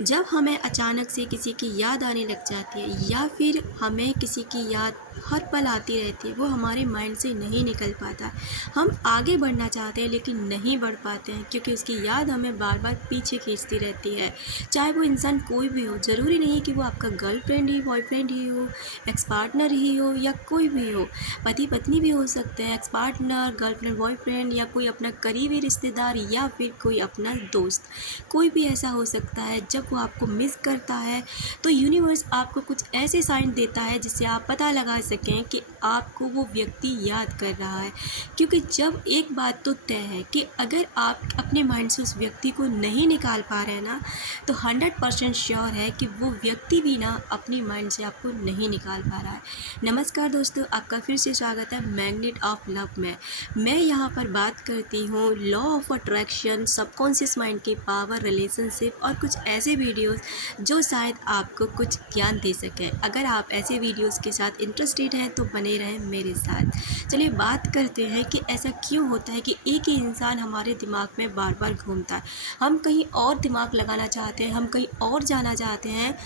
जब हमें अचानक से किसी की याद आने लग जाती है या फिर हमें किसी की याद हर पल आती रहती है, वो हमारे माइंड से नहीं निकल पाता। हम आगे बढ़ना चाहते हैं लेकिन नहीं बढ़ पाते हैं क्योंकि उसकी याद हमें बार बार पीछे खींचती रहती है। चाहे वो इंसान कोई भी हो, ज़रूरी नहीं है कि वो आपका गर्लफ्रेंड ही, बॉयफ्रेंड ही हो, एक्स पार्टनर ही हो या कोई भी हो। पति पत्नी भी हो सकते हैं, एक्स पार्टनर, गर्लफ्रेंड, बॉयफ्रेंड या कोई अपना करीबी रिश्तेदार या फिर कोई अपना दोस्त। कोई भी ऐसा हो सकता है। जब वो आपको मिस करता है तो यूनिवर्स आपको कुछ ऐसे साइन देता है जिससे आप पता लगा सकें कि आपको वो व्यक्ति याद कर रहा है। क्योंकि जब एक बात तो तय है कि अगर आप अपने माइंड से उस व्यक्ति को नहीं निकाल पा रहे हैं ना, तो 100% श्योर है कि वो व्यक्ति भी ना अपनी माइंड से आपको नहीं निकाल पा रहा है। नमस्कार दोस्तों, आपका फिर से स्वागत है मैग्नेट ऑफ लव में। मैं यहाँ पर बात करती हूँ law of attraction, subconscious mind की पावर, रिलेशनशिप और कुछ ऐसे वीडियोस जो शायद आपको कुछ ज्ञान दे सकें। अगर आप ऐसे वीडियोस के साथ इंटरेस्टेड हैं तो बने रहें मेरे साथ। चलिए बात करते हैं कि ऐसा क्यों होता है कि एक ही इंसान हमारे दिमाग में बार बार घूमता है। हम कहीं और दिमाग लगाना चाहते हैं, हम कहीं और जाना चाहते हैं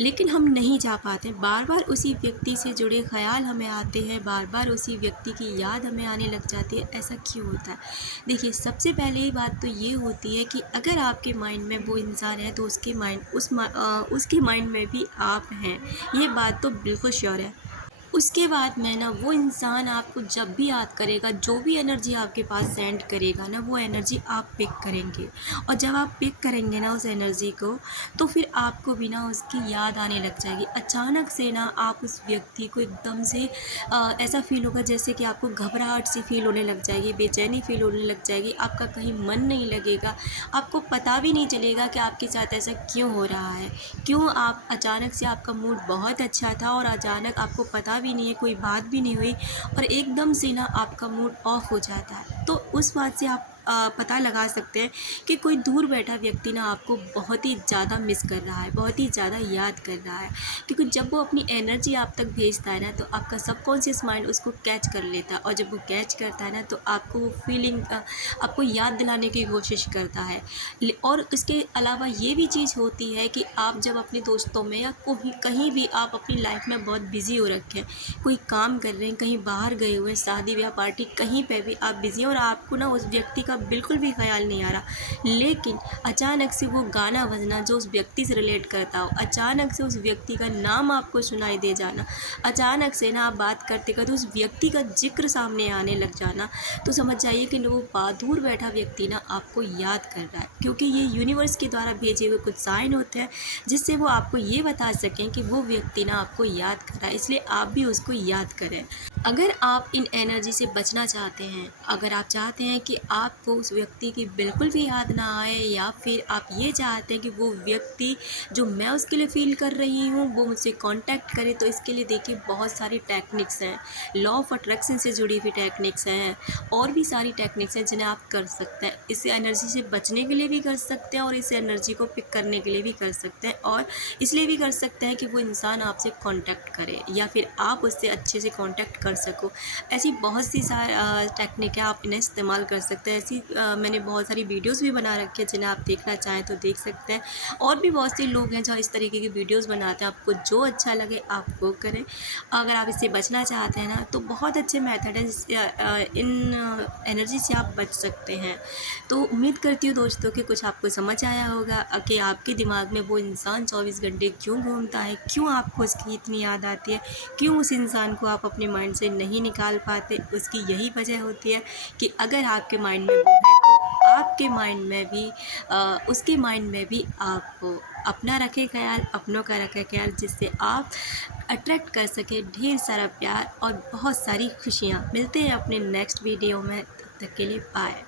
लेकिन हम नहीं जा पाते। बार बार उसी व्यक्ति से जुड़े ख्याल हमें आते हैं, बार बार उसी व्यक्ति की याद हमें आने लग जाती है। ऐसा क्यों होता है? देखिए, सबसे पहले ही बात तो ये होती है कि अगर आपके माइंड में वो इंसान है तो उसके माइंड में भी आप हैं। ये बात तो बिल्कुल श्योर है। उसके बाद में ना वो इंसान आपको जब भी याद करेगा, जो भी एनर्जी आपके पास सेंड करेगा ना, वो एनर्जी आप पिक करेंगे। और जब आप पिक करेंगे ना उस एनर्जी को, तो फिर आपको भी ना उसकी याद आने लग जाएगी। अचानक से ना आप उस व्यक्ति को एकदम से ऐसा फ़ील होगा जैसे कि आपको घबराहट सी फ़ील होने लग जाएगी, बेचैनी फ़ील होने लग जाएगी, आपका कहीं मन नहीं लगेगा, आपको पता भी नहीं चलेगा कि आपके साथ ऐसा क्यों हो रहा है। क्यों आप अचानक से आपका मूड बहुत अच्छा था और अचानक आपको पता भी नहीं है, कोई बात भी नहीं हुई और एकदम से ना आपका मूड ऑफ हो जाता है। तो उस बात से आप पता लगा सकते हैं कि कोई दूर बैठा व्यक्ति ना आपको बहुत ही ज़्यादा मिस कर रहा है, बहुत ही ज़्यादा याद कर रहा है। क्योंकि जब वो अपनी एनर्जी आप तक भेजता है ना, तो आपका सबकॉन्शियस माइंड उसको कैच कर लेता है और जब वो कैच करता है ना, तो आपको वो फीलिंग आपको याद दिलाने की कोशिश करता है। और इसके अलावा ये भी चीज़ होती है कि आप जब अपने दोस्तों में या कोई कहीं भी आप अपनी लाइफ में बहुत बिज़ी हो रखे हैं, कोई काम कर रहे हैं, कहीं बाहर गए हुए हैं, शादी ब्याह पार्टी, कहीं पे भी आप बिज़ी हैं और आपको ना उस व्यक्ति का बिल्कुल भी ख्याल नहीं आ रहा, लेकिन अचानक से वो गाना बजना जो उस व्यक्ति से रिलेट करता हो, अचानक से उस व्यक्ति का नाम आपको सुनाई दे जाना, अचानक से ना आप बात करते करते उस व्यक्ति का जिक्र सामने आने लग जाना, तो समझ जाइए कि वो दूर बैठा व्यक्ति ना आपको याद कर रहा है। क्योंकि ये यूनिवर्स के द्वारा भेजे हुए कुछ साइन होते हैं जिससे वो आपको ये बता सकें कि वो व्यक्ति ना आपको याद कर रहा है, इसलिए आप भी उसको याद करें। अगर आप इन एनर्जी से बचना चाहते हैं, अगर आप चाहते हैं कि आपको उस व्यक्ति की बिल्कुल भी याद ना आए या फिर आप ये चाहते हैं कि वो व्यक्ति जो मैं उसके लिए फ़ील कर रही हूँ वो मुझसे कांटेक्ट करे, तो इसके लिए देखिए बहुत सारी टेक्निक्स हैं। लॉ ऑफ अट्रैक्शन से जुड़ी हुई टेक्निक्स हैं और भी सारी टेक्निक्स हैं जिन्हें आप कर सकते हैं। इस एनर्जी से बचने के लिए भी कर सकते हैं और इस एनर्जी को पिक करने के लिए भी कर सकते हैं और इसलिए भी कर सकते हैं कि वो इंसान आपसे कांटेक्ट करे या फिर आप उससे अच्छे से कांटेक्ट कर सको। ऐसी बहुत सी टेक्निक है, आप इन्हें इस्तेमाल कर सकते हैं। ऐसी मैंने बहुत सारी वीडियोस भी बना रखी है जिन्हें आप देखना चाहें तो देख सकते हैं। और भी बहुत से लोग हैं जो इस तरीके की वीडियोस बनाते हैं, आपको जो अच्छा लगे आप वो करें। अगर आप इससे बचना चाहते हैं ना, तो बहुत अच्छे मेथड हैं जिससे इन एनर्जी से आप बच सकते हैं। तो उम्मीद करती हूँ दोस्तों कि कुछ आपको समझ आया होगा कि आपके दिमाग में वो इंसान 24 घंटे क्यों घूमता है, क्यों आपको उसकी इतनी याद आती है, क्यों उस इंसान को आप अपने माइंड से नहीं निकाल पाते। उसकी यही वजह होती है कि अगर आपके माइंड में वो है तो आपके माइंड में भी उसके माइंड में भी आप अपना रखें ख्याल, अपनों का रखें ख्याल, जिससे आप अट्रैक्ट कर सके ढेर सारा प्यार और बहुत सारी खुशियाँ। मिलते हैं अपने नेक्स्ट वीडियो में, तब तक के लिए बाय।